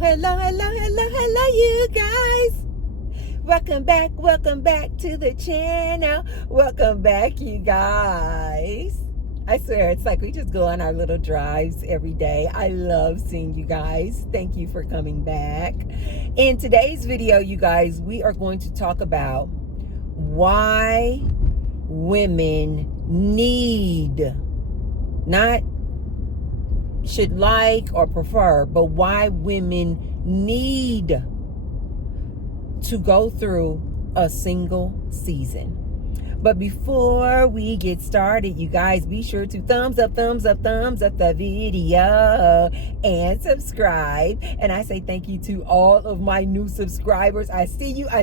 Hello, you guys. Welcome back to the channel. Welcome back, you guys. I swear, it's like we just go on our little drives every day. I love seeing you guys. Thank you for coming back. In today's video, you guys, we are going to talk about why women need, not should like or prefer, but why women need to go through a single season. But before we get started, you guys, be sure to thumbs up the video and subscribe. And I say thank you to all of my new subscribers. I see you. I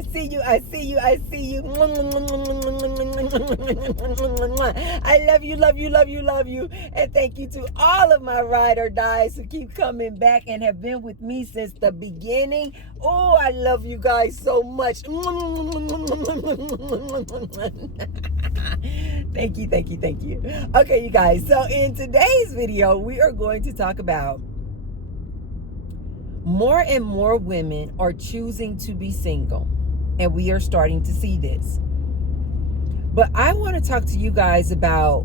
love you. And thank you to all of my ride or dies who keep coming back and have been with me since the beginning. Oh, I love you guys so much. Thank you. Okay, you guys, so in today's video, we are going to talk about more and more women are choosing to be single, and we are starting to see this. But I want to talk to you guys about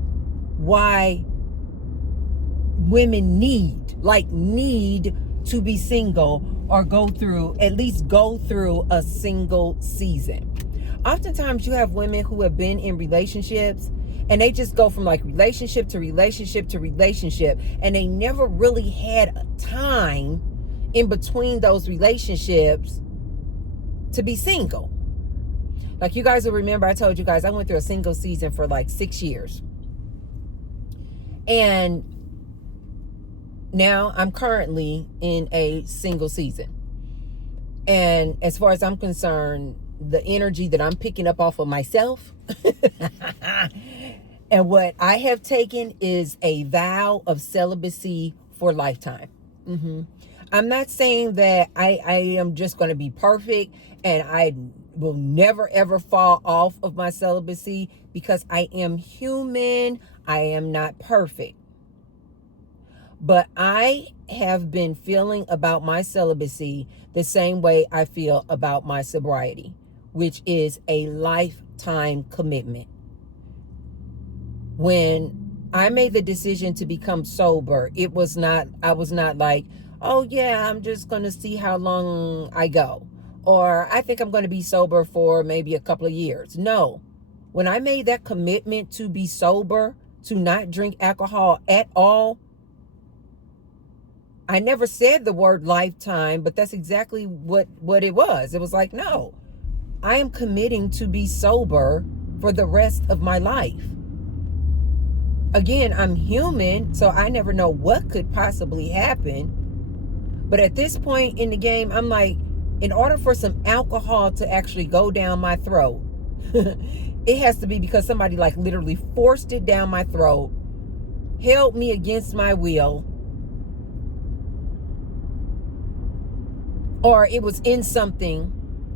why women need to be single, or at least go through a single season. Oftentimes you have women who have been in relationships and they just go from like relationship to relationship to relationship, and they never really had a time in between those relationships to be single. Like, you guys will remember, I told you guys I went through a single season for like 6 years. And now I'm currently in a single season. And as far as I'm concerned, the energy that I'm picking up off of myself and what I have taken is a vow of celibacy for lifetime. I'm not saying that I am just going to be perfect and I will never ever fall off of my celibacy, because I am human. I am not perfect. But I have been feeling about my celibacy the same way I feel about my sobriety, which is a lifetime commitment. When I made the decision to become sober, I was not like, oh yeah, I'm just going to see how long I go, or I think I'm going to be sober for maybe a couple of years. No, when I made that commitment to be sober, to not drink alcohol at all, I never said the word lifetime, but that's exactly what it was. It was like, no, I am committing to be sober for the rest of my life. Again, I'm human, so I never know what could possibly happen. But at this point in the game, I'm like, in order for some alcohol to actually go down my throat, it has to be because somebody like literally forced it down my throat, held me against my will, or it was in something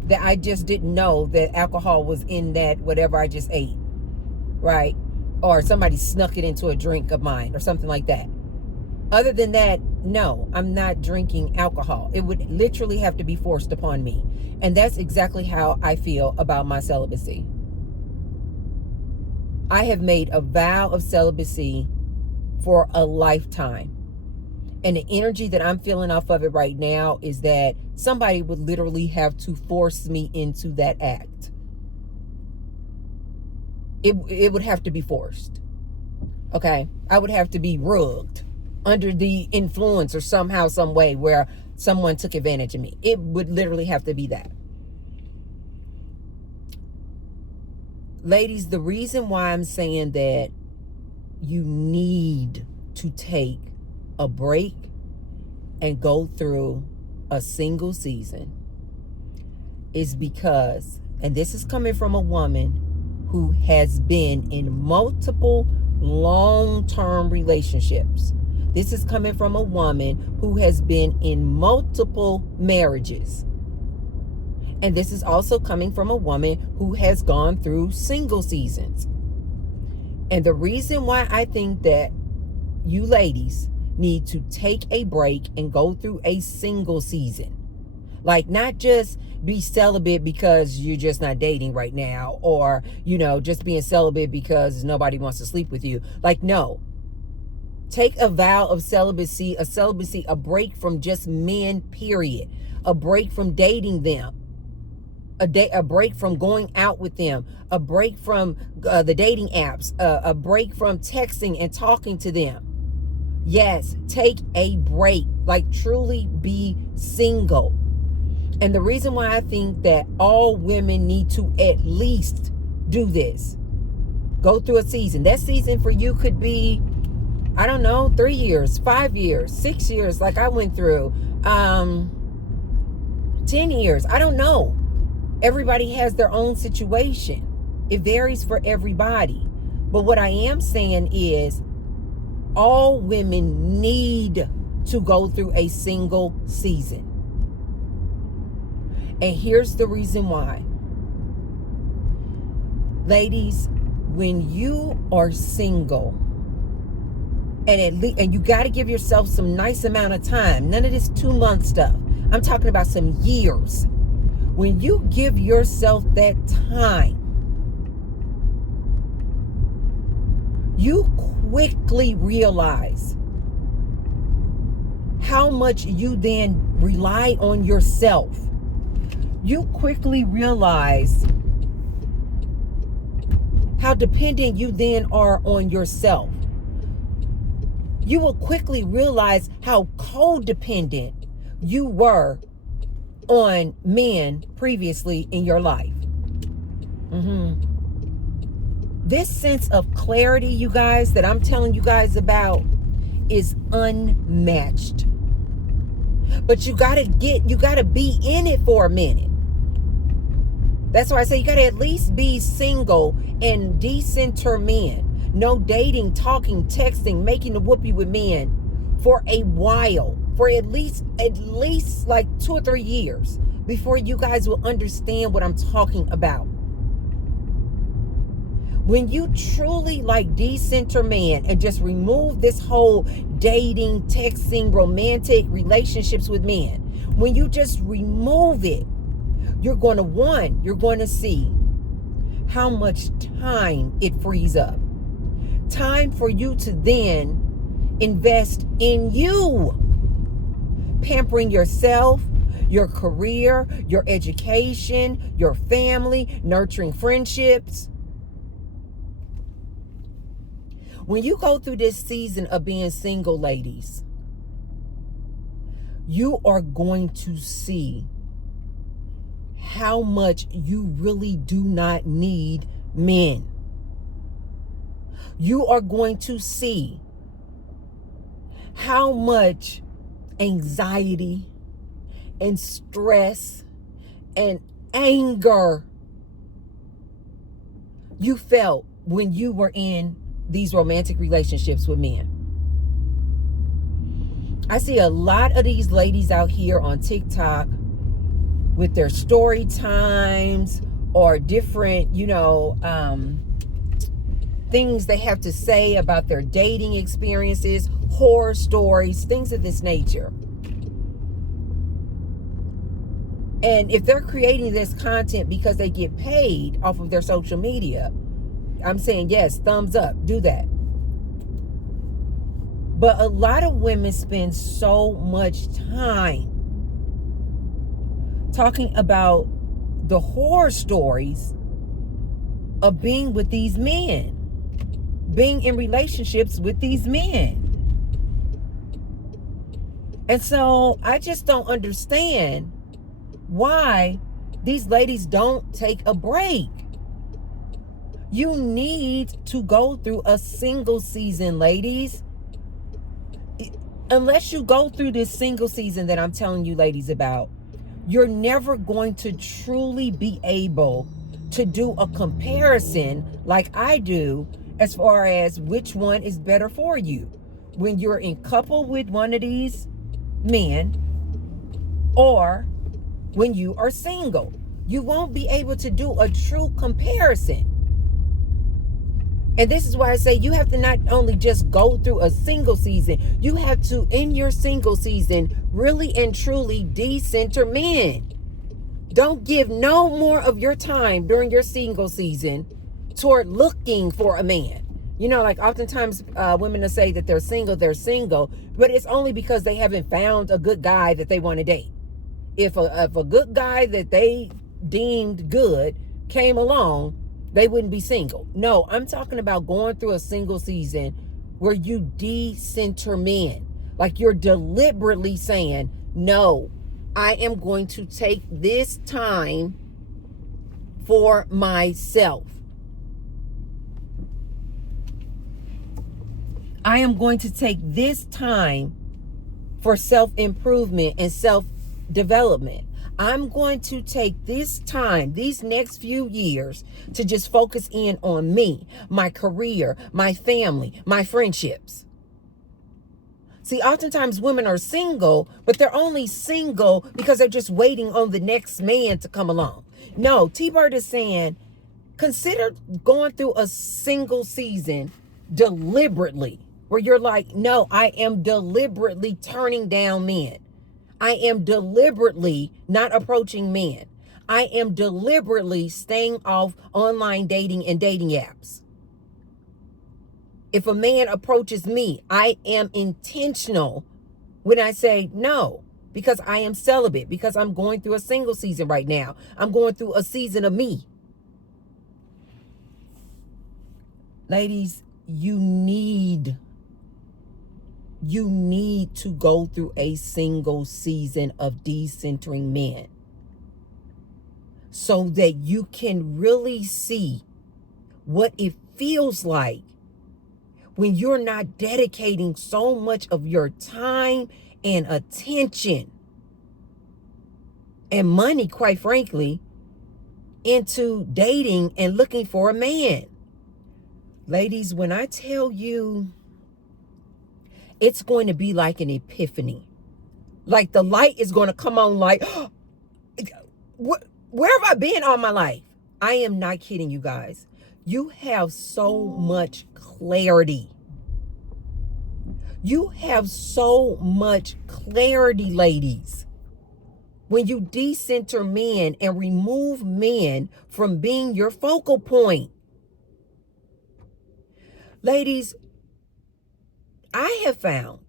that I just didn't know that alcohol was in that whatever I just ate, right? Or somebody snuck it into a drink of mine or something like that. Other than that, no, I'm not drinking alcohol. It would literally have to be forced upon me. And that's exactly how I feel about my celibacy. I have made a vow of celibacy for a lifetime. And the energy that I'm feeling off of it right now is that somebody would literally have to force me into that act. It would have to be forced. Okay? I would have to be rugged under the influence or somehow, some way where someone took advantage of me. It would literally have to be that. Ladies, the reason why I'm saying that you need to take a break and go through a single season is because, and this is coming from a woman who has been in multiple long-term relationships. This is coming from a woman who has been in multiple marriages. And this is also coming from a woman who has gone through single seasons. And the reason why I think that you ladies need to take a break and go through a single season. Like, not just be celibate because you're just not dating right now, or, just being celibate because nobody wants to sleep with you. Like, no. Take a vow of celibacy, a break from just men, period. A break from dating them. A break from going out with them. A break from the dating apps. A break from texting and talking to them. Yes, take a break. Like, truly be single. And the reason why I think that all women need to at least do this, go through a season. That season for you could be, I don't know, 3 years, 5 years, 6 years, like I went through, 10 years. I don't know. Everybody has their own situation. It varies for everybody. But what I am saying is all women need to go through a single season. And here's the reason why. Ladies, when you are single, and you got to give yourself some nice amount of time. None of this 2-month stuff. I'm talking about some years. When you give yourself that time, you quickly realize how much you then rely on yourself. You quickly realize how dependent you then are on yourself. You will quickly realize how codependent you were on men previously in your life. This sense of clarity, you guys, that I'm telling you guys about is unmatched. But you gotta be in it for a minute. That's why I say you gotta at least be single and decenter men. No dating, talking, texting, making the whoopee with men for a while. For at least like 2 or 3 years before you guys will understand what I'm talking about. When you truly decenter man and just remove this whole dating, texting, romantic relationships with men, when you just remove it, you're going to see how much time it frees up. Time for you to then invest in you. Pampering yourself, your career, your education, your family, nurturing friendships. When you go through this season of being single, ladies, you are going to see how much you really do not need men. You are going to see how much anxiety and stress and anger you felt when you were in these romantic relationships with men. I see a lot of these ladies out here on TikTok with their story times or different, things they have to say about their dating experiences, horror stories, things of this nature. And if they're creating this content because they get paid off of their social media, I'm saying yes, thumbs up, do that. But a lot of women spend so much time talking about the horror stories of being with these men, being in relationships with these men. And so I just don't understand why these ladies don't take a break. You need to go through a single season, ladies. Unless you go through this single season that I'm telling you ladies about, you're never going to truly be able to do a comparison like I do as far as which one is better for you. When you're in couple with one of these men or when you are single, you won't be able to do a true comparison. And this is why I say you have to not only just go through a single season, you have to, in your single season, really and truly decenter men. Don't give no more of your time during your single season toward looking for a man. You know, like oftentimes women will say that they're single, but it's only because they haven't found a good guy that they want to date. If a good guy that they deemed good came along, they wouldn't be single. No, I'm talking about going through a single season where you decenter men. Like you're deliberately saying, no, I am going to take this time for myself. I am going to take this time for self-improvement and self-development. I'm going to take this time, these next few years, to just focus in on me, my career, my family, my friendships. See, oftentimes women are single, but they're only single because they're just waiting on the next man to come along. No, T-Bird is saying, consider going through a single season deliberately, where you're like, no, I am deliberately turning down men. I am deliberately not approaching men. I am deliberately staying off online dating and dating apps. If a man approaches me, I am intentional when I say no, because I am celibate, because I'm going through a single season right now. I'm going through a season of me. Ladies, you need to go through a single season of decentering men so that you can really see what it feels like when you're not dedicating so much of your time and attention and money, quite frankly, into dating and looking for a man. Ladies, when I tell you, it's going to be like an epiphany. Like the light is going to come on like, where have I been all my life? I am not kidding you guys. You have so much clarity. You have so much clarity, ladies. When you decenter men and remove men from being your focal point. Ladies, I have found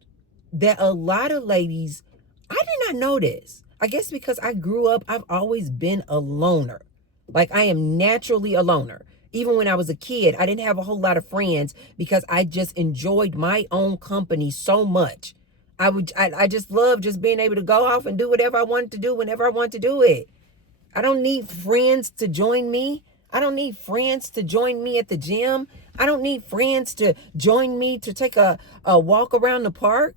that a lot of ladies, I did not know this. I guess because I grew up, I've always been a loner. Like I am naturally a loner. Even when I was a kid, I didn't have a whole lot of friends because I just enjoyed my own company so much. I just love just being able to go off and do whatever I wanted to do whenever I want to do it. I don't need friends to join me. I don't need friends to join me at the gym. I don't need friends to join me to take a walk around the park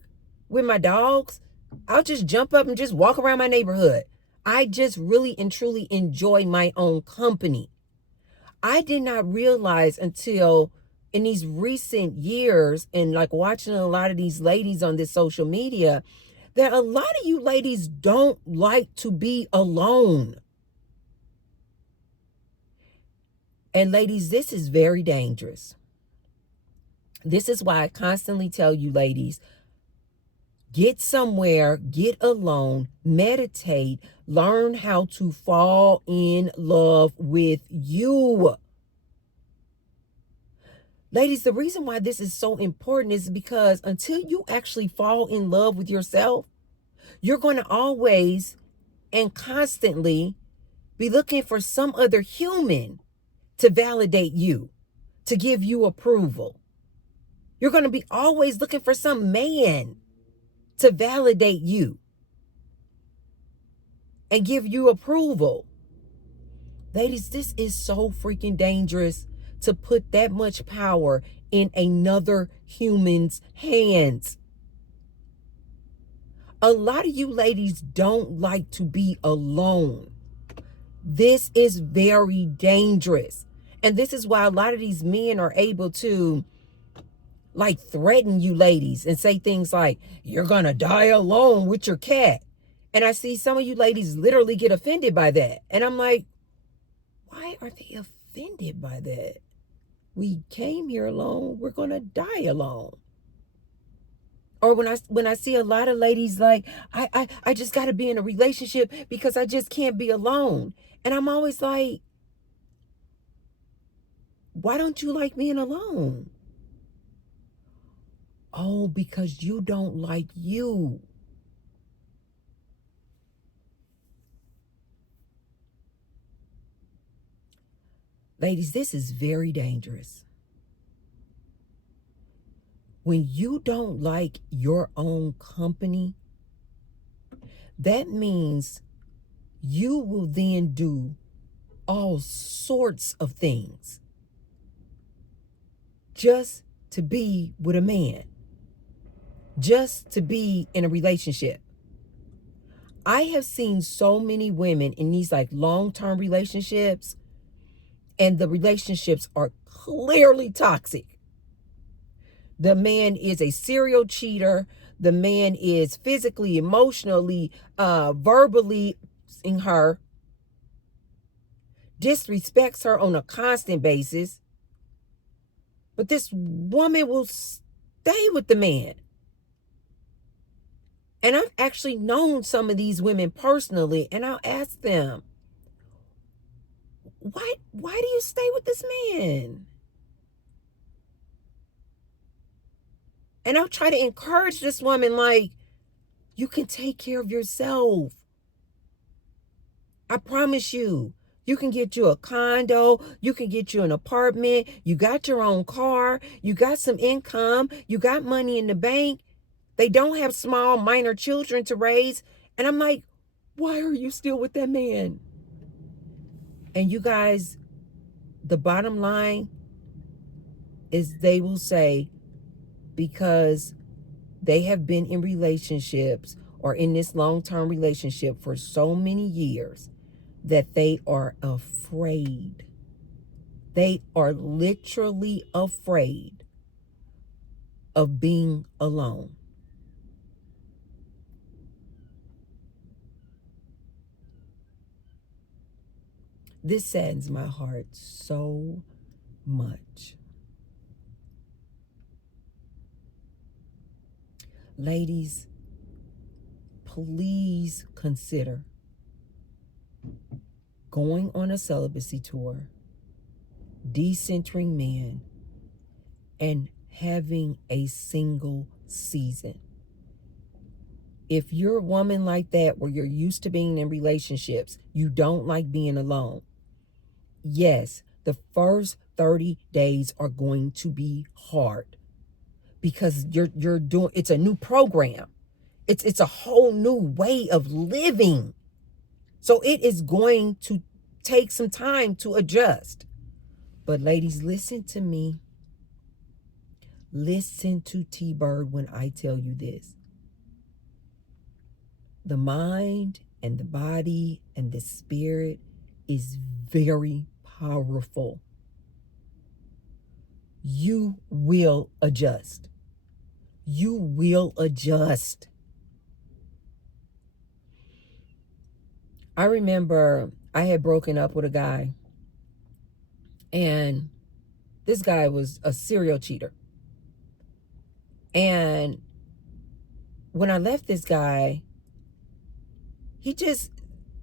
with my dogs. I'll just jump up and just walk around my neighborhood. I just really and truly enjoy my own company. I did not realize until in these recent years and like watching a lot of these ladies on this social media that a lot of you ladies don't like to be alone. And ladies, this is very dangerous. This is why I constantly tell you ladies, get somewhere, get alone, meditate, learn how to fall in love with you. Ladies, the reason why this is so important is because until you actually fall in love with yourself, you're going to always and constantly be looking for some other human to validate you, to give you approval. You're going to be always looking for some man to validate you and give you approval. Ladies, this is so freaking dangerous to put that much power in another human's hands. A lot of you ladies don't like to be alone. This is very dangerous. And this is why a lot of these men are able to like threaten you ladies and say things like, you're going to die alone with your cat. And I see some of you ladies literally get offended by that. And I'm like, why are they offended by that? we came here alone, we're going to die alone. Or when I see a lot of ladies like, I just got to be in a relationship because I just can't be alone. And I'm always like, why don't you like being alone? Oh, because you don't like you. Ladies, this is very dangerous. When you don't like your own company, that means you will then do all sorts of things just to be with a man, just to be in a relationship. I have seen so many women in these like long-term relationships, and the relationships are clearly toxic. The man is a serial cheater. The man is physically, emotionally, verbally in her, disrespects her on a constant basis. But this woman will stay with the man. And I've actually known some of these women personally, and I'll ask them, why do you stay with this man? And I'll try to encourage this woman, like, you can take care of yourself. I promise you. You can get you a condo. You can get you an apartment. You got your own car. You got some income. You got money in the bank. They don't have small, minor children to raise. And I'm like, why are you still with that man? And you guys, the bottom line is they will say, because they have been in relationships or in this long-term relationship for so many years that they are afraid. They are literally afraid of being alone. This saddens my heart so much. Ladies, please consider going on a celibacy tour, decentering men, and having a single season. If you're a woman like that, where you're used to being in relationships, you don't like being alone. Yes, the first 30 days are going to be hard because you're doing, it's a new program. It's a whole new way of living. So it is going to take some time to adjust. But ladies, listen to me. Listen to T-Bird when I tell you this. The mind and the body and the spirit is very powerful. You will adjust. You will adjust. I remember I had broken up with a guy, and this guy was a serial cheater. And when I left this guy, he just,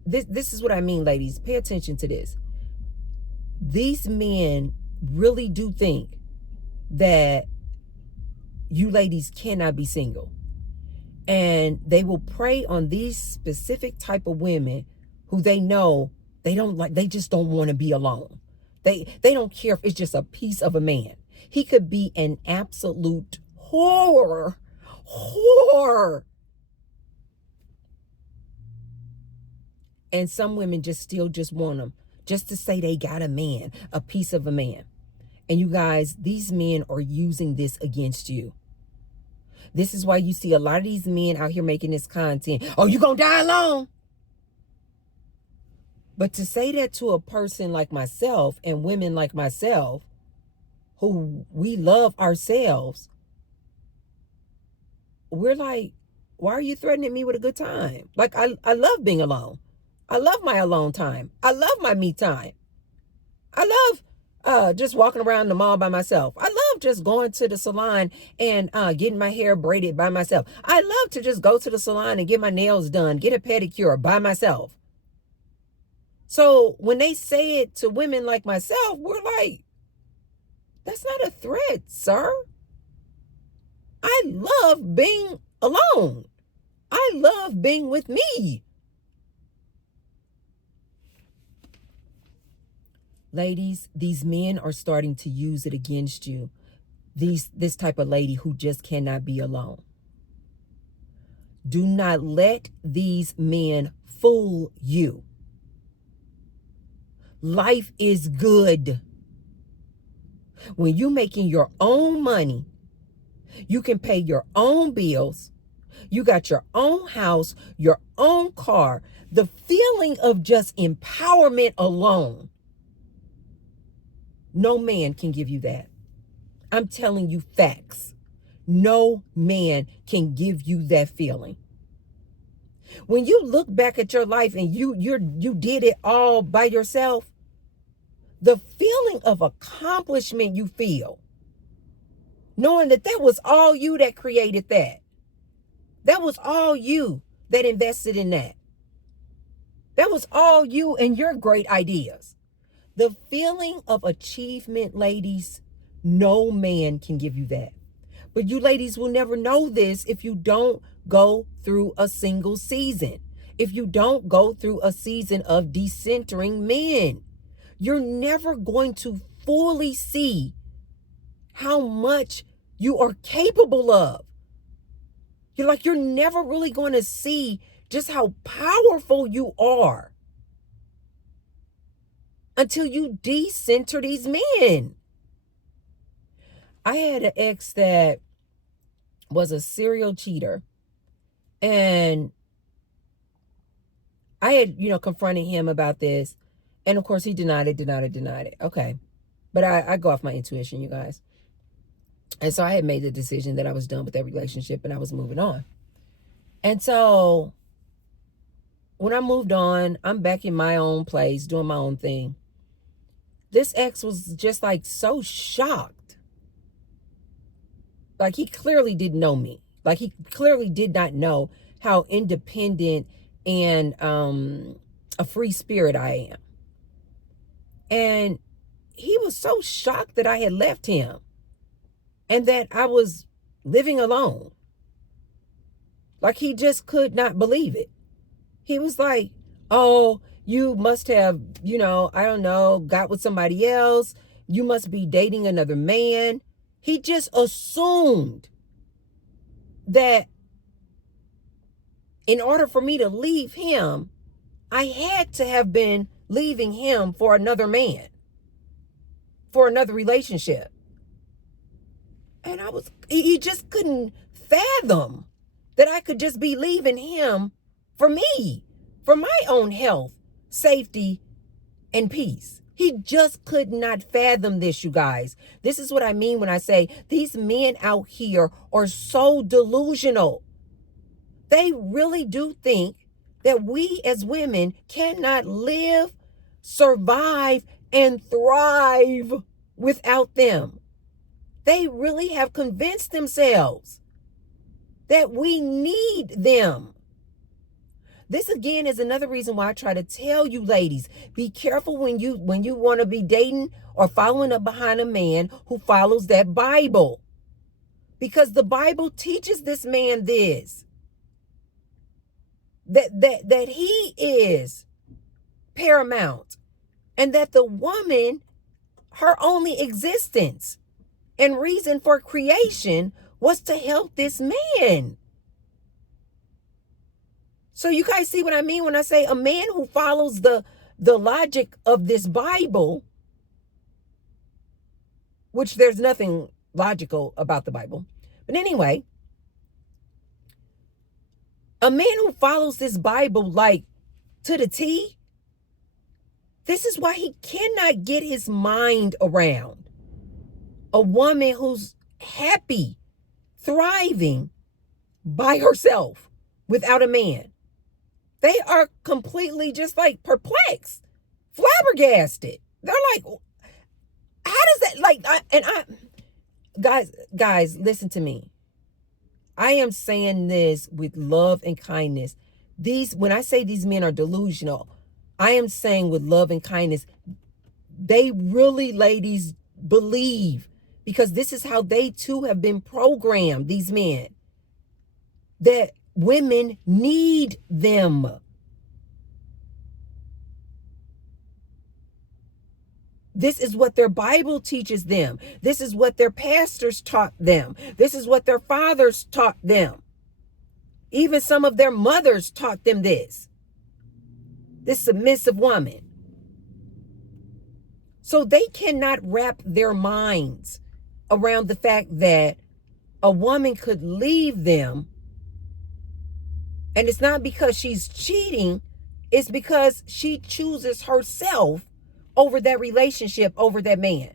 this is what I mean, ladies. Pay attention to this. These men really do think that you ladies cannot be single. And they will prey on these specific type of women who they know they don't like, they just don't want to be alone. They don't care if it's just a piece of a man. He could be an absolute whore. And some women just still just want them just to say they got a man, a piece of a man. And you guys, these men are using this against you. This is why you see a lot of these men out here making this content. Oh, you gonna die alone? But to say that to a person like myself and women like myself, who we love ourselves, we're like, why are you threatening me with a good time? Like, I love being alone. I love my alone time. I love my me time. I just walking around the mall by myself. I love just going to the salon and getting my hair braided by myself. I love to just go to the salon and get my nails done, get a pedicure by myself. So when they say it to women like myself, we're like, that's not a threat, sir. I love being alone. I love being with me. Ladies, these men are starting to use it against you. This type of lady who just cannot be alone. Do not let these men fool you. Life is good. When you're making your own money, you can pay your own bills. You got your own house, your own car. The feeling of just empowerment alone, no man can give you that. I'm telling you facts. No man can give you that feeling. When you look back at your life and you did it all by yourself, the feeling of accomplishment you feel, knowing that was all you that created that. That was all you that invested in that. That was all you and your great ideas. The feeling of achievement, ladies, no man can give you that. But you ladies will never know this if you don't go through a single season. If you don't go through a season of decentering men, you're never going to fully see how much you are capable of. You're never really going to see just how powerful you are until you decenter these men. I had an ex that was a serial cheater, and I had, confronted him about this, and of course he denied it. Okay. But I go off my intuition, you guys. And so I had made the decision that I was done with that relationship and I was moving on. And so when I moved on, I'm back in my own place doing my own thing. This ex was just so shocked. He clearly didn't know me. He clearly did not know how independent and a free spirit I am. And he was so shocked that I had left him and that I was living alone. He just could not believe it. He was like, oh, you must have, I don't know, got with somebody else. You must be dating another man. He just assumed that in order for me to leave him, I had to have been leaving him for another man, for another relationship. And he just couldn't fathom that I could just be leaving him for me, for my own health, safety, and peace. He just could not fathom this, you guys. This is what I mean when I say these men out here are so delusional. They really do think that we as women cannot live, survive, and thrive without them. They really have convinced themselves that we need them. This again is another reason why I try to tell you ladies, be careful when you want to be dating or following up behind a man who follows that Bible. Because the Bible teaches this man this. That he is paramount, and that the woman, her only existence and reason for creation was to help this man. So you guys see what I mean when I say a man who follows the logic of this Bible, which there's nothing logical about the Bible. But anyway, a man who follows this Bible to the T, this is why he cannot get his mind around a woman who's happy, thriving by herself without a man. They are completely just perplexed, flabbergasted. They're like, How does that, like, guys, listen to me. I am saying this with love and kindness. When I say these men are delusional, I am saying with love and kindness, they really, ladies, believe, because this is how they too have been programmed, these men, that women need them. This is what their Bible teaches them. This is what their pastors taught them. This is what their fathers taught them. Even some of their mothers taught them this submissive woman. So they cannot wrap their minds around the fact that a woman could leave them. And it's not because she's cheating. It's because she chooses herself over that relationship, over that man.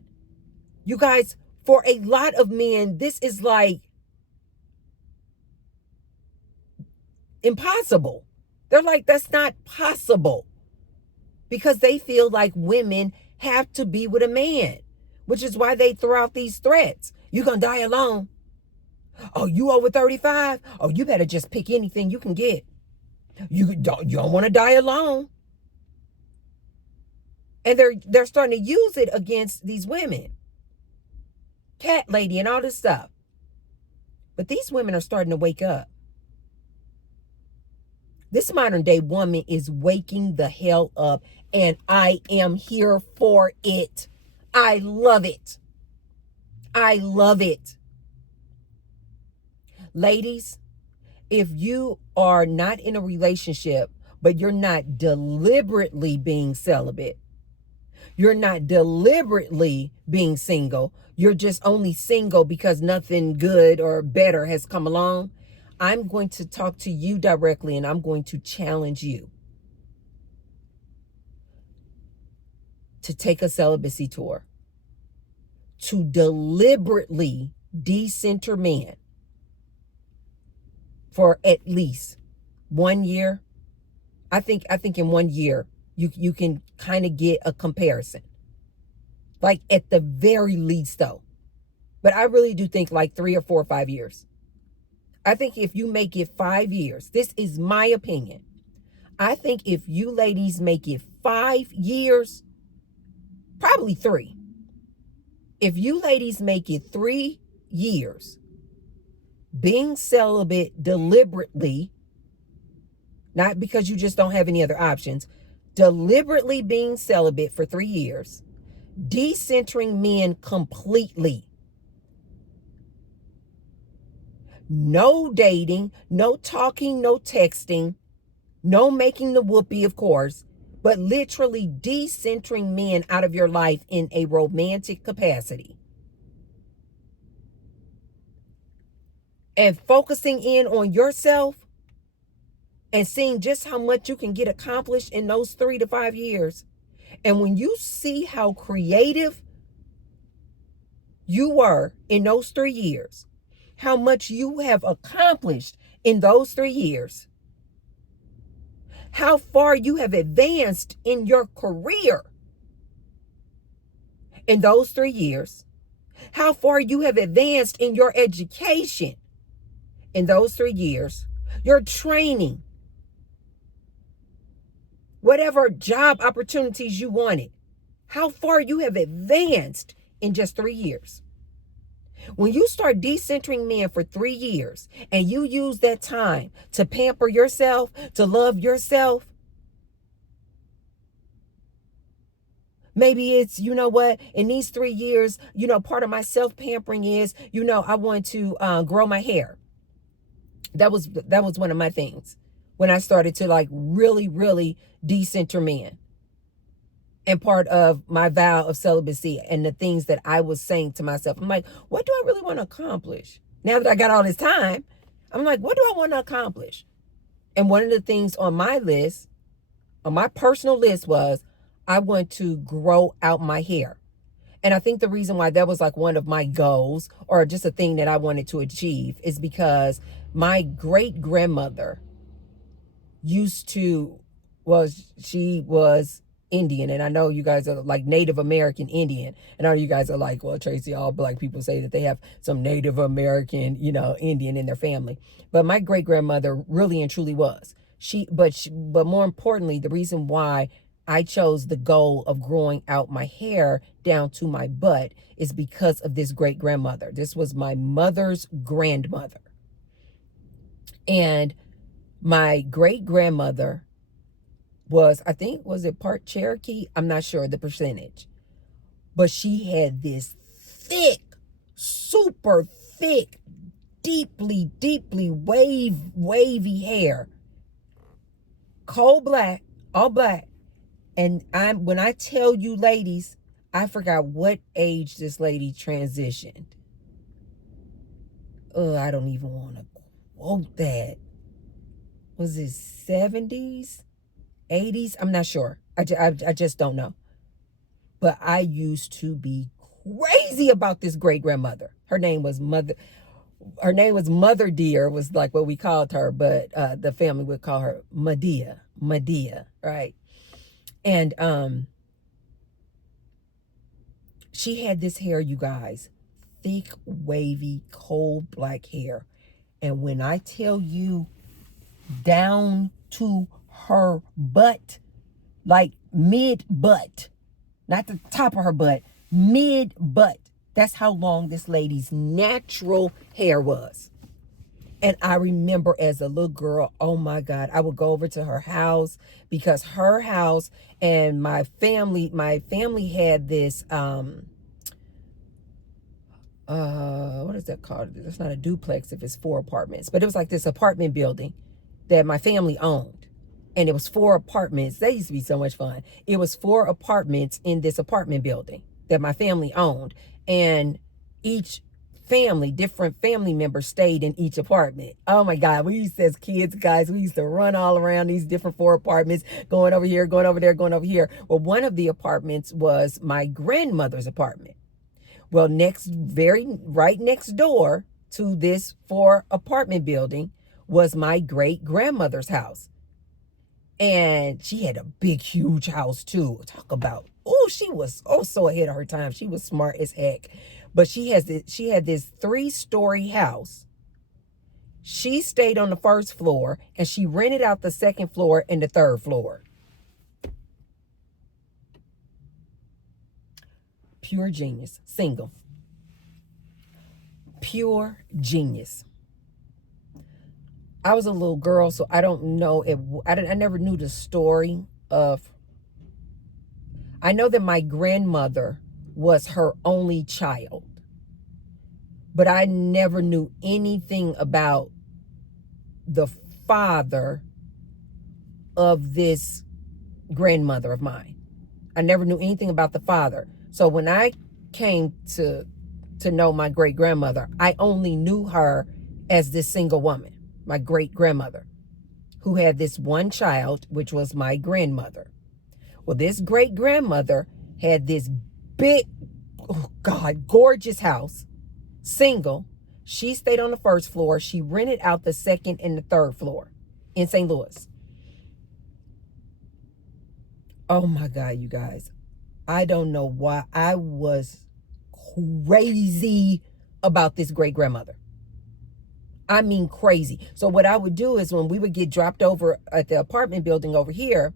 You guys, for a lot of men, this is like impossible. They're like, that's not possible, because they feel like women have to be with a man, which is why they throw out these threats. You gonna die alone. Oh, you over 35? Oh, you better just pick anything you can get. You don't want to die alone. And they're starting to use it against these women. Cat lady and all this stuff. But these women are starting to wake up. This modern day woman is waking the hell up, and I am here for it. I love it. I love it. Ladies, if you are not in a relationship, but you're not deliberately being celibate, you're not deliberately being single, you're just only single because nothing good or better has come along, I'm going to talk to you directly, and I'm going to challenge you to take a celibacy tour, to deliberately decenter men for at least 1 year. I think in 1 year you can kind of get a comparison. Like at the very least though. But I really do think like 3 or 4 or 5 years. I think if you make it 5 years, this is my opinion. I think if you ladies make it 5 years, probably 3. If you ladies make it 3 years, being celibate deliberately, not because you just don't have any other options, deliberately being celibate for 3 years, decentering men completely. No dating, no talking, no texting, no making the whoopee, of course, but literally decentering men out of your life in a romantic capacity. And focusing in on yourself and seeing just how much you can get accomplished in those 3 to 5 years. And when you see how creative you were in those 3 years, how much you have accomplished in those 3 years, how far you have advanced in your career in those 3 years, how far you have advanced in your education in those 3 years, your training, whatever job opportunities you wanted, how far you have advanced in just 3 years. When you start decentering men for 3 years and you use that time to pamper yourself, to love yourself, maybe it's, you know what, in these 3 years, part of my self-pampering is, I want to grow my hair. That was one of my things when I started to like really, really decenter men. And part of my vow of celibacy and the things that I was saying to myself, I'm like, what do I really want to accomplish? Now that I got all this time, I'm like, what do I want to accomplish? And one of the things on my list, on my personal list, was I want to grow out my hair. And I think the reason why that was like one of my goals, or just a thing that I wanted to achieve, is because my great grandmother she was Indian, and I know you guys are like Native American Indian, and all you guys are like, well, Tracy, all black people say that they have some Native American, Indian in their family, but my great grandmother really and truly was. But more importantly, the reason why I chose the goal of growing out my hair down to my butt is because of this great grandmother. This was my mother's grandmother, and my great grandmother was, I think, was it part Cherokee? I'm not sure the percentage. But she had this thick, super thick, deeply, deeply wavy hair. Coal black, all black. And when I tell you, ladies, I forgot what age this lady transitioned. I don't even want to quote that. Was it 70s? 80s? I'm not sure. I just don't know. But I used to be crazy about this great grandmother. Her name was Mother Dear, was like what we called her, but the family would call her Medea, right? And she had this hair, you guys, thick, wavy, coal black hair. And when I tell you, down to her butt, like mid butt, not the top of her butt, mid butt. That's how long this lady's natural hair was. And I remember as a little girl, oh my God, I would go over to her house, because her house and my family had this, what is that called? It's not a duplex if it's 4 apartments, but it was like this apartment building that my family owned. And it was 4 apartments. That used to be so much fun. It was 4 apartments in this apartment building that my family owned. And each family, different family members stayed in each apartment. Oh my God. We used to, as kids, guys, we used to run all around these different 4 apartments, going over here, going over there, going over here. Well, one of the apartments was my grandmother's apartment. Well, right next door to this 4 apartment building was my great grandmother's house. And she had a big, huge house too. Talk about, she was so ahead of her time. She was smart as heck. But she had this 3-story house. She stayed on the 1st floor, and she rented out the 2nd floor and the 3rd floor. Pure genius. Single. Pure genius. I was a little girl, so I don't know if I never knew the story of. I know that my grandmother was her only child, but I never knew anything about the father of this grandmother of mine. I never knew anything about the father. So when I came to know my great grandmother, I only knew her as this single woman. My great grandmother, who had this one child, which was my grandmother. Well, this great grandmother had this big, gorgeous house, single. She stayed on the 1st floor. She rented out the 2nd and the 3rd floor in St. Louis. Oh my God, you guys. I don't know why I was crazy about this great grandmother. I mean, crazy. So what I would do is when we would get dropped over at the apartment building over here,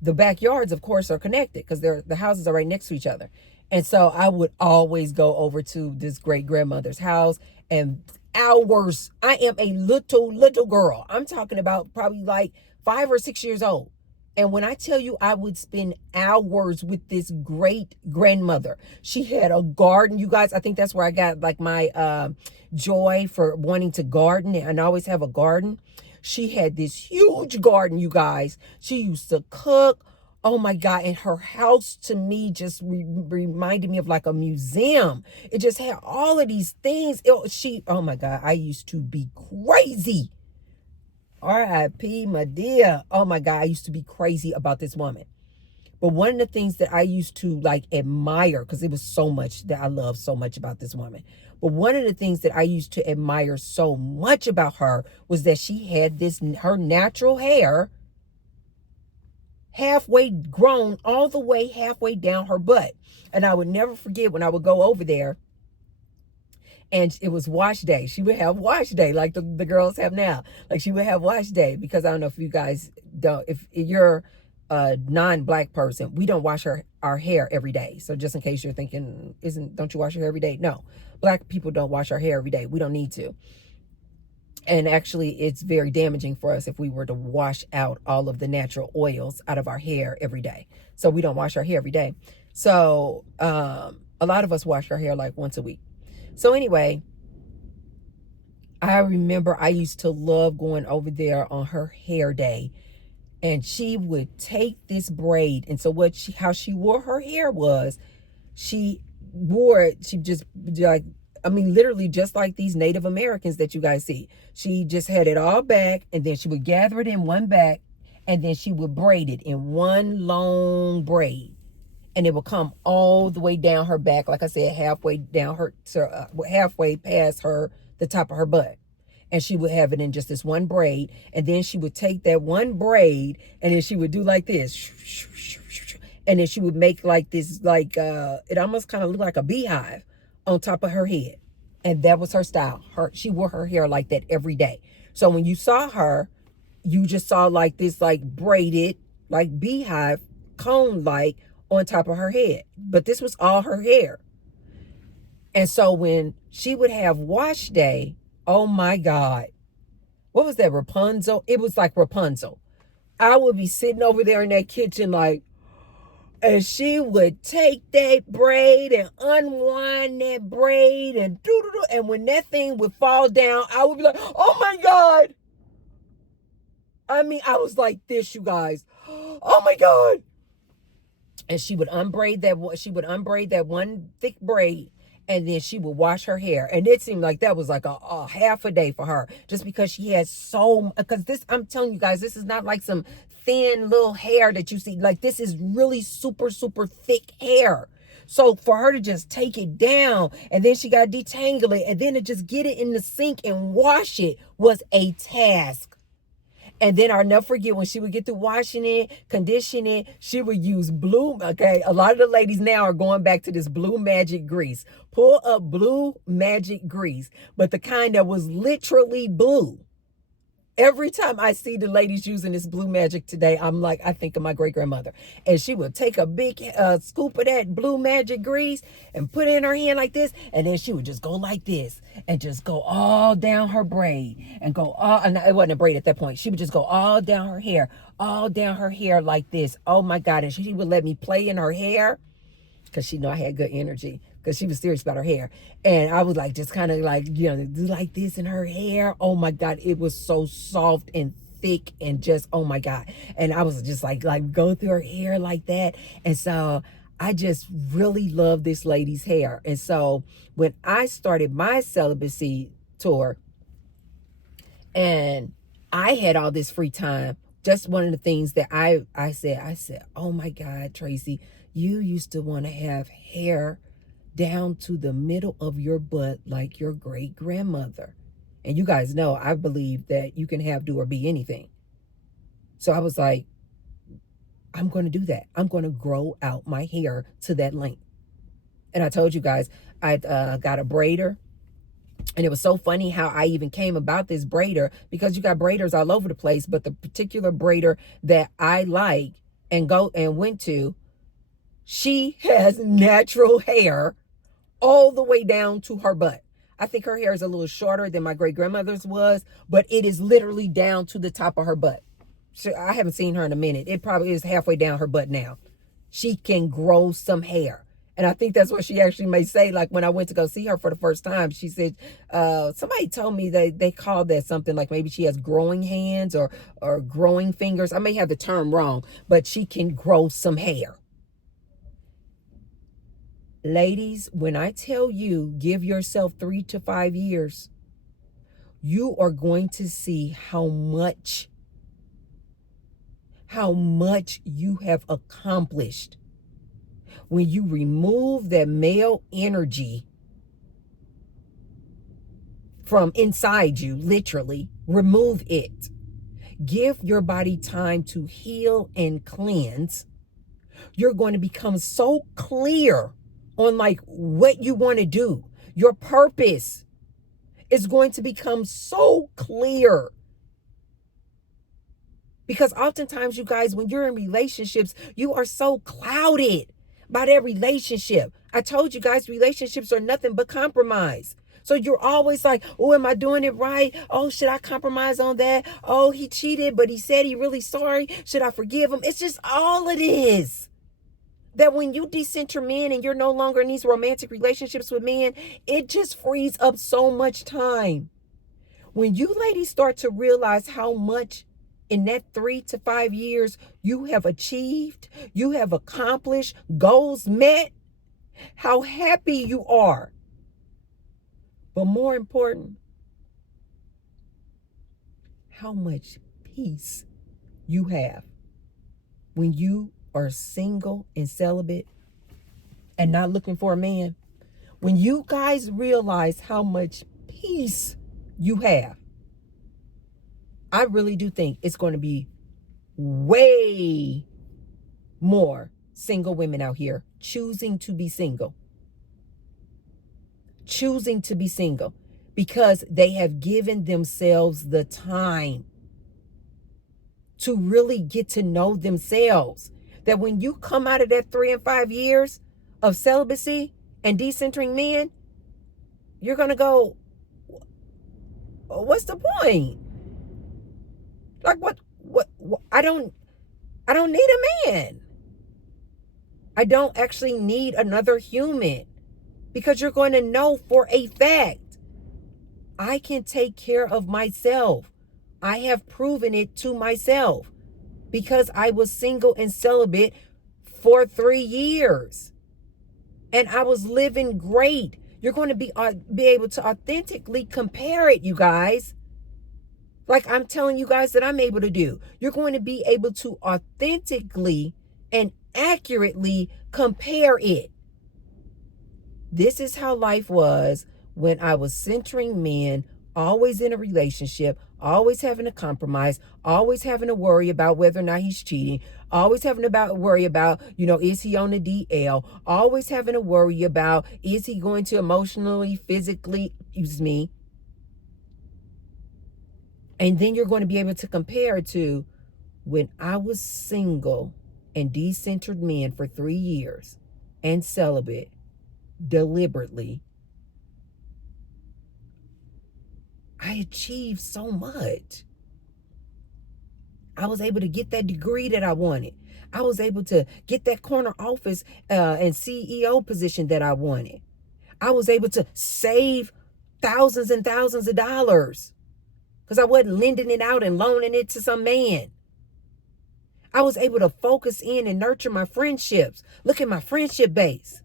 the backyards, of course, are connected because the houses are right next to each other. And so I would always go over to this great grandmother's house, and hours. I am a little girl. I'm talking about probably like 5 or 6 years old. And when I tell you, I would spend hours with this great grandmother. She had a garden, you guys. I think that's where I got like my joy for wanting to garden and always have a garden. She had this huge garden, you guys. She used to cook. Oh my God. And her house to me just reminded me of like a museum. It just had all of these things. Oh my God. I used to be crazy. R.I.P. Medea. Oh my God. I used to be crazy about this woman. But one of the things that I used to like admire, because it was so much that I love so much about this woman. But one of the things that I used to admire so much about her was that she had her natural hair halfway grown, all the way halfway down her butt. And I would never forget when I would go over there and it was wash day. She would have wash day like the girls have now. Like she would have wash day because I don't know if you guys don't, if you're a non-black person, we don't wash our hair every day. So just in case you're thinking, don't you wash your hair every day? No, black people don't wash our hair every day. We don't need to. And actually, it's very damaging for us if we were to wash out all of the natural oils out of our hair every day. So we don't wash our hair every day. So a lot of us wash our hair like once a week. So anyway, I remember I used to love going over there on her hair day. And she would take this braid. And so how she wore her hair was, she just like, I mean, literally just like these Native Americans that you guys see. She just had it all back, and then she would gather it in one back, and then she would braid it in one long braid. And it would come all the way down her back, like I said, halfway past the top of her butt. And she would have it in just this one braid. And then she would take that one braid, and then she would do like this. And then she would make like this, like, it almost kind of looked like a beehive on top of her head. And that was her style. She wore her hair like that every day. So when you saw her, you just saw like this, like braided, like beehive, cone-like on top of her head. But this was all her hair. And so when she would have wash day, oh my God, what was that, Rapunzel? It was like Rapunzel. I would be sitting over there in that kitchen like, and she would take that braid and unwind that braid and do-do-do. And when that thing would fall down, I would be like, oh my God. I mean, I was like this, you guys. Oh my God. And she would unbraid that one thick braid, and then she would wash her hair. And it seemed like that was like a half a day for her, just because she had because this, I'm telling you guys, this is not like some thin little hair that you see. Like, this is really super, super thick hair. So for her to just take it down, and then she got to detangle it, and then to just get it in the sink and wash it was a task. And then I'll never forget when she would get through washing it, conditioning it, she would use blue. Okay, a lot of the ladies now are going back to this Blue Magic grease. Pull up Blue Magic grease, but the kind that was literally blue. Every time I see the ladies using this Blue Magic today, I'm like, I think of my great-grandmother. And she would take a big scoop of that Blue Magic grease and put it in her hand like this. And then she would just go like this and just go all down her braid and go all, and it wasn't a braid at that point. She would just go all down her hair like this. Oh my God. And she would let me play in her hair because she knew I had good energy, because she was serious about her hair. And I was like, just kind of like, do like this in her hair. Oh my God, it was so soft and thick and just, oh my God. And I was just like go through her hair like that. And so I just really love this lady's hair. And so when I started my celibacy tour and I had all this free time, just one of the things that I said, oh my God, Tracy, you used to want to have hair down to the middle of your butt like your great-grandmother. And you guys know I believe that you can have, do, or be anything. So I was like, I'm going to do that. I'm going to grow out my hair to that length. And I told you guys, I got a braider. And it was so funny how I even came about this braider, because you got braiders all over the place. But the particular braider that I like and went to, she has natural hair all the way down to her butt. I think her hair is a little shorter than my great-grandmother's was, but it is literally down to the top of her butt. I haven't seen her in a minute. It probably is halfway down her butt now. She can grow some hair. And I think that's what she actually may say. Like when I went to go see her for the first time, she said, somebody told me they called that something like maybe she has growing hands or growing fingers. I may have the term wrong, but she can grow some hair. Ladies, when I tell you, give yourself 3 to 5 years, you are going to see how much you have accomplished when you remove that male energy from inside you. Literally remove it. Give your body time to heal and cleanse. You're going to become so clear on like what you want to do. Your purpose is going to become so clear. Because oftentimes, you guys, when you're in relationships, you are so clouded by that relationship. I told you guys, relationships are nothing but compromise. So you're always like, oh, am I doing it right? Oh, should I compromise on that? Oh, he cheated, but he said he really sorry. Should I forgive him? It's just all it is. That when you decenter men and you're no longer in these romantic relationships with men, it just frees up so much time. When you ladies start to realize how much in that 3 to 5 years you have achieved, you have accomplished, goals met, how happy you are. But more important, how much peace you have when you are single and celibate and not looking for a man. When you guys realize how much peace you have, I really do think it's going to be way more single women out here choosing to be single. Choosing to be single because they have given themselves the time to really get to know themselves. That when you come out of that 3 and 5 years of celibacy and decentering men, you're going to go, what's the point? Like what I don't need a man. I don't actually need another human, because you're going to know for a fact I can take care of myself. I have proven it to myself because I was single and celibate for 3 years and I was living great. You're going to be able to authentically compare it, you guys. Like I'm telling you guys that I'm able to do. You're going to be able to authentically and accurately compare it. This is how life was when I was centering men, always in a relationship, always having to compromise, always having to worry about whether or not he's cheating, always having to worry about, is he on the DL, always having to worry about, is he going to emotionally, physically use me? And then you're going to be able to compare it to when I was single and decentered men for 3 years and celibate deliberately. I achieved so much. I was able to get that degree that I wanted. I was able to get that corner office and CEO position that I wanted. I was able to save thousands and thousands of dollars because I wasn't lending it out and loaning it to some man. I was able to focus in and nurture my friendships. Look at my friendship base.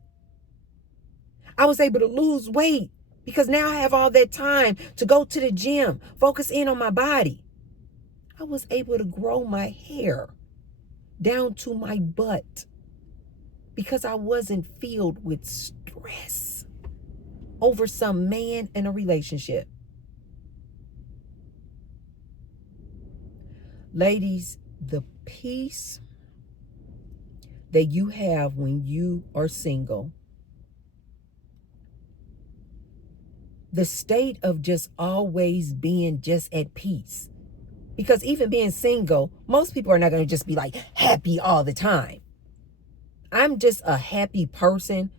I was able to lose weight because now I have all that time to go to the gym, focus in on my body. I was able to grow my hair down to my butt because I wasn't filled with stress over some man in a relationship. Ladies, the peace that you have when you are single, the state of just always being just at peace. Because even being single, most people are not going to just be like happy all the time. I'm just a happy person.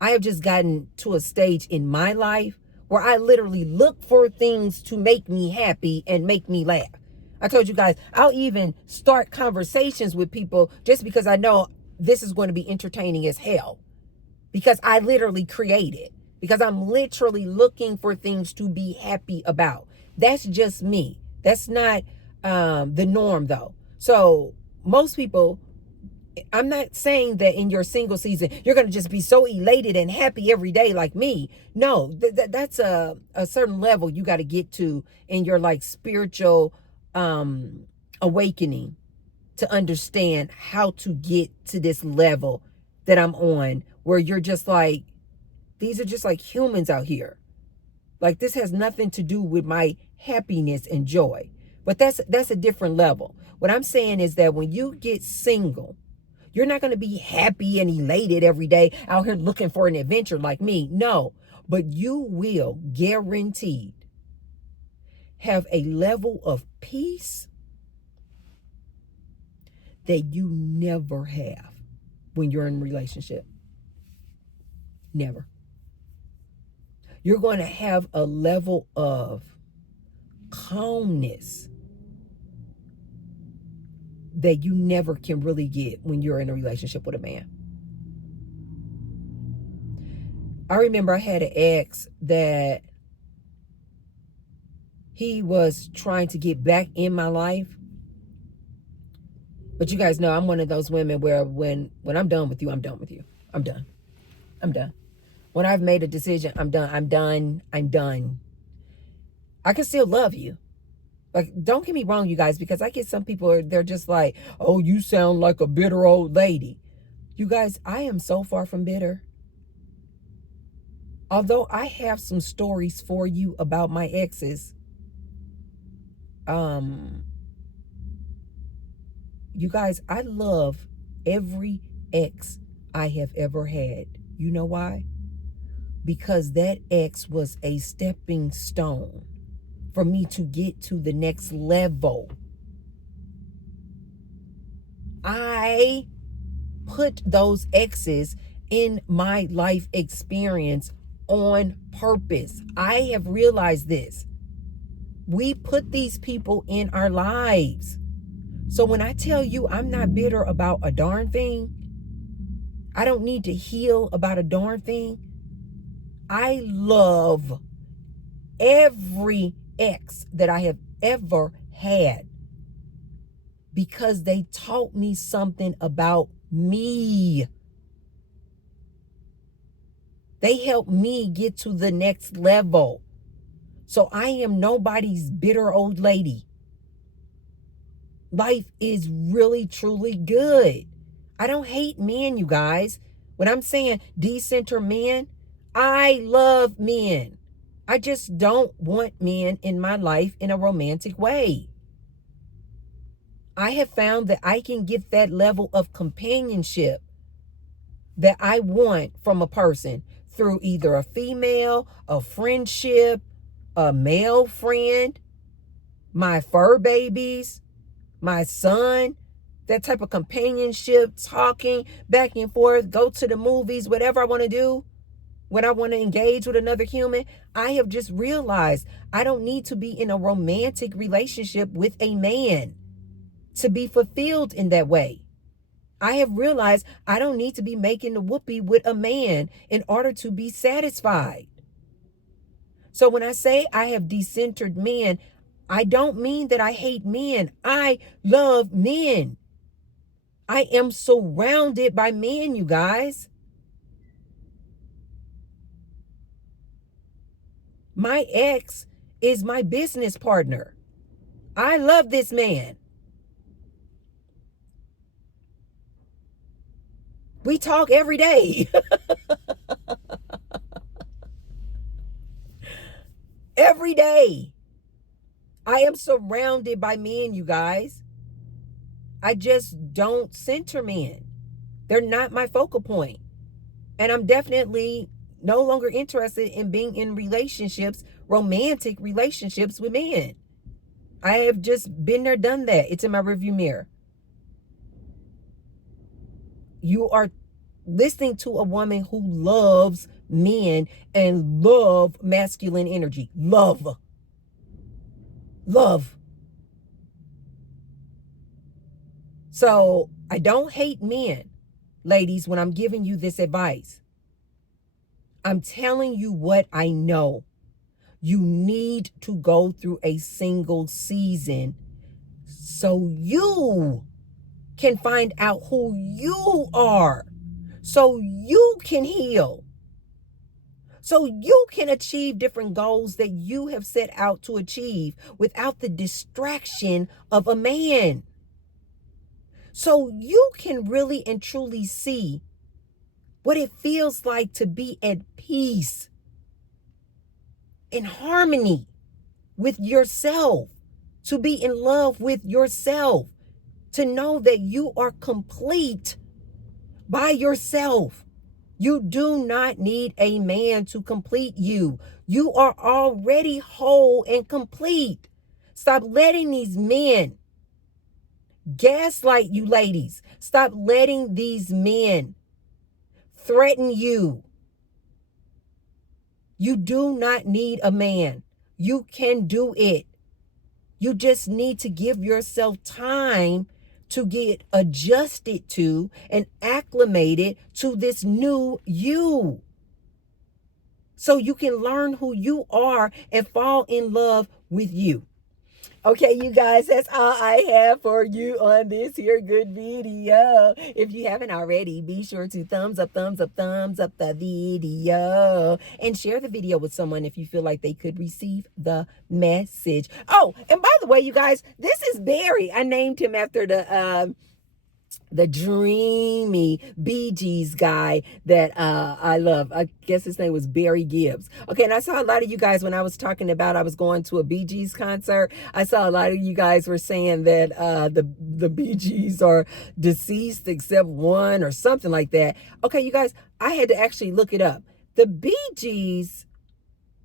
I have just gotten to a stage in my life where I literally look for things to make me happy and make me laugh. I told you guys, I'll even start conversations with people just because I know this is going to be entertaining as hell. Because I literally create it. Because I'm literally looking for things to be happy about. That's just me. That's not the norm, though. So most people, I'm not saying that in your single season, you're going to just be so elated and happy every day like me. No, that's a certain level you got to get to in your like spiritual awakening to understand how to get to this level that I'm on, where you're just like, these are just like humans out here. Like this has nothing to do with my happiness and joy. But that's a different level. What I'm saying is that when you get single, you're not going to be happy and elated every day out here looking for an adventure like me. No, but you will guaranteed have a level of peace that you never have when you're in a relationship. Never. You're going to have a level of calmness that you never can really get when you're in a relationship with a man. I remember I had an ex that he was trying to get back in my life. But you guys know I'm one of those women where when I'm done with you, I'm done with you. I'm done. I'm done. When I've made a decision, I'm done. I'm done. I'm done. I can still love you. Like, don't get me wrong, you guys, because I get some people, they're just like, oh, you sound like a bitter old lady. You guys, I am so far from bitter. Although I have some stories for you about my exes, you guys, I love every ex I have ever had. You know why? Because that ex was a stepping stone for me to get to the next level. I put those exes in my life experience on purpose. I have realized this. We put these people in our lives. So when I tell you I'm not bitter about a darn thing, I don't need to heal about a darn thing. I love every ex that I have ever had because they taught me something about me. They helped me get to the next level. So I am nobody's bitter old lady. Life is really, truly good. I don't hate men, you guys. When I'm saying decenter men, I love men. I just don't want men in my life in a romantic way. I have found that I can get that level of companionship that I want from a person through either a female, a friendship, a male friend, my fur babies, my son, that type of companionship, talking back and forth, go to the movies, whatever I want to do. When I want to engage with another human, I have just realized I don't need to be in a romantic relationship with a man to be fulfilled in that way. I have realized I don't need to be making the whoopee with a man in order to be satisfied. So when I say I have decentered men, I don't mean that I hate men. I love men. I am surrounded by men, you guys. My ex is my business partner. I love this man. We talk every day. Every day. I am surrounded by men, you guys. I just don't center men. They're not my focal point. And I'm definitely no longer interested in being in relationships, romantic relationships with men. I have just been there, done that. It's in my rearview mirror. You are listening to a woman who loves men and love masculine energy. Love. Love. So I don't hate men, ladies, when I'm giving you this advice. I'm telling you what I know. You need to go through a single season so you can find out who you are, so you can heal, so you can achieve different goals that you have set out to achieve without the distraction of a man. So you can really and truly see what it feels like to be at peace, in harmony with yourself, to be in love with yourself, to know that you are complete by yourself. You do not need a man to complete you. You are already whole and complete. Stop letting these men gaslight you, ladies. Stop letting these men threaten you. You do not need a man. You can do it. You just need to give yourself time to get adjusted to and acclimated to this new you, so you can learn who you are and fall in love with you. Okay, you guys, that's all I have for you on this here good video. If you haven't already, be sure to thumbs up the video and share the video with someone if you feel like they could receive the message. Oh, and by the way, you guys, this is Barry. I named him after the dreamy Bee Gees guy that I love. I guess his name was Barry Gibbs. Okay, and I saw a lot of you guys when I was talking about I was going to a Bee Gees concert. I saw a lot of you guys were saying that the Bee Gees are deceased except one or something like that. Okay, you guys, I had to actually look it up. The Bee Gees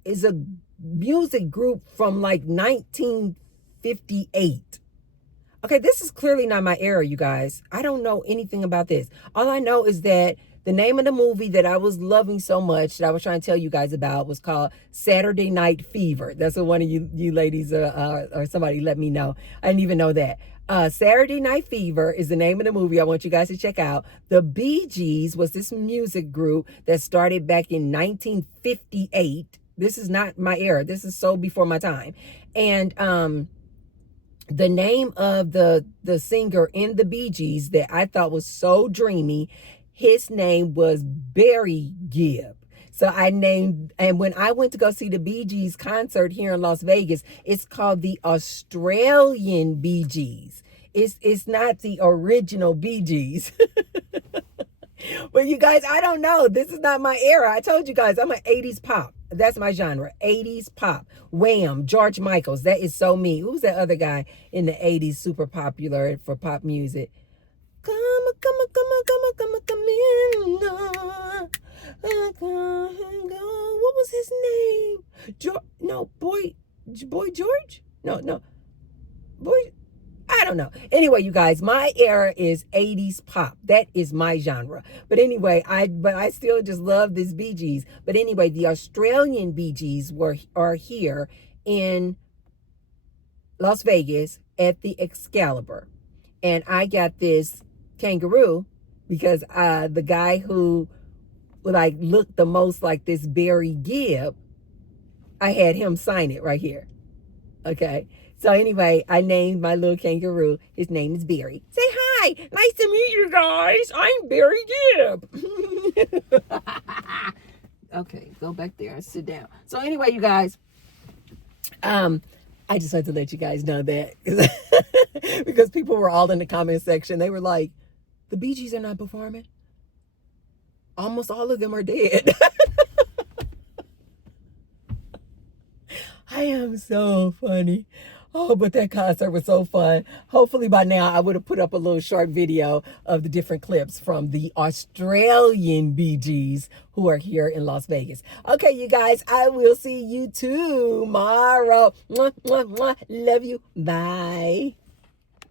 is a music group from like 1958. Okay, this is clearly not my era, you guys. I don't know anything about this. All I know is that the name of the movie that I was loving so much that I was trying to tell you guys about was called Saturday Night Fever. That's what one of you ladies or somebody let me know. I didn't even know that. Saturday Night Fever is the name of the movie I want you guys to check out. The Bee Gees was this music group that started back in 1958. This is not my era. This is so before my time. And the name of the singer in the Bee Gees that I thought was so dreamy, his name was Barry Gibb. So I named, and when I went to go see the Bee Gees concert here in Las Vegas, it's called the Australian Bee Gees. It's not the original Bee Gees. But you guys, I don't know. This is not my era. I told you guys, I'm an 80s pop. That's my genre. 80s pop. Wham! George Michaels. That is so me. Who's that other guy in the 80s super popular for pop music? Come on, come on, come on, come on, come on, come in. What was his name? Boy George? No. Boy, I don't know. Anyway, you guys, my era is 80s pop. That is my genre. But anyway, I still just love this Bee Gees. But anyway, the Australian Bee Gees are here in Las Vegas at the Excalibur. And I got this kangaroo because the guy who like looked the most like this Barry Gibb, I had him sign it right here. Okay. So anyway, I named my little kangaroo. His name is Barry. Say hi. Nice to meet you guys. I'm Barry Gibb. Okay, go back there and sit down. So anyway, you guys, I just had to let you guys know that because people were all in the comment section. They were like, the Bee Gees are not performing. Almost all of them are dead. I am so funny. Oh, but that concert was so fun. Hopefully by now I would have put up a little short video of the different clips from the Australian Bee Gees who are here in Las Vegas. Okay, you guys, I will see you tomorrow. Mwah, mwah, mwah. Love you. Bye.